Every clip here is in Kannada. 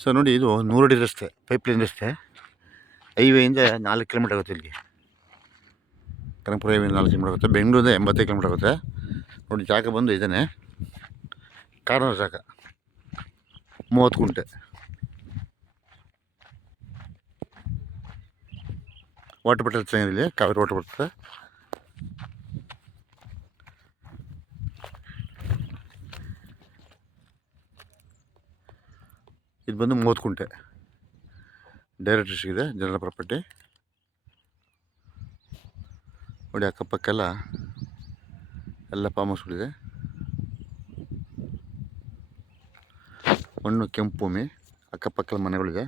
ಸೊ ನೋಡಿ, ಇದು 100 ಅಡಿ ರಸ್ತೆ, ಪೈಪ್ಲೈನ್ ರಸ್ತೆ. ಹೈವೇಯಿಂದ 4 ಕಿಲೋಮೀಟರ್ ಆಗುತ್ತೆ. ಇಲ್ಲಿಗೆ ಕನಕಪುರ ಹೈವೇಯಿಂದ 4 ಕಿಲೋಮೀಟರ್ ಆಗುತ್ತೆ. ಬೆಂಗಳೂರಿಂದ 85 ಕಿಲೋಮೀಟರ್ ಆಗುತ್ತೆ. ನೋಡಿ, ಜಾಗ ಬಂದು ಇದೇನೆ, ಕಾರ್ನರ್ ಜಾಗ, 30 ಗುಂಟೆ. ವಾಟರ್ ಬಾಟಲ್ ಚೆನ್ನಾಗಿದೆ, ಕಾವೇರಿ ವಾಟರ್ ಬರ್ತದೆ. ಇದು ಬಂದು 30 ಗುಂಟೆ, ಡೈರೆಕ್ಟ್ ಇದೆ, ಜನರಲ್ ಪ್ರಾಪರ್ಟಿ. ನೋಡಿ, ಅಕ್ಕಪಕ್ಕೆಲ್ಲ ಫಾರ್ಮ್ ಹೌಸ್ಗಳಿದೆ. ಮಣ್ಣು ಕೆಂಪು ಭೂಮಿ, ಅಕ್ಕಪಕ್ಕದ ಮನೆಗಳಿದೆ.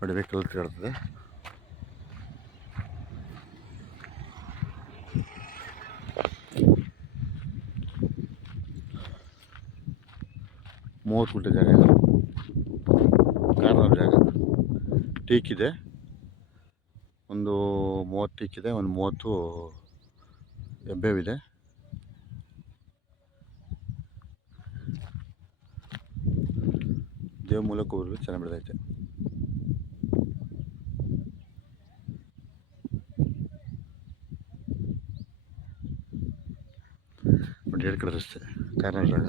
ನೋಡಿ, ವೆಹಿಕಲ್ ತಿರುಗಾಡ್ತದೆ. ಮೂವತ್ತು ಗುಂಟೆ ಜಾಗ ಇದೆ, ಕಾರ್ನರ್ ಜಾಗ. ಟೀಕ್ ಇದೆ, ಒಂದು 30 ಟೀಕ್ ಇದೆ, ಒಂದು 30 ಹೆಬ್ಬೇವಿದೆ. ದೇವ ಮೂಲ ಗೊಬ್ಬರ ಚೆನ್ನಾಗಿ ಬೆಳೆದೈತೆ. ನೋಡಿ, 2 ಕಡೆ ರಸ್ತೆ, ಕಾರ್ನರ್ ಜಾಗ.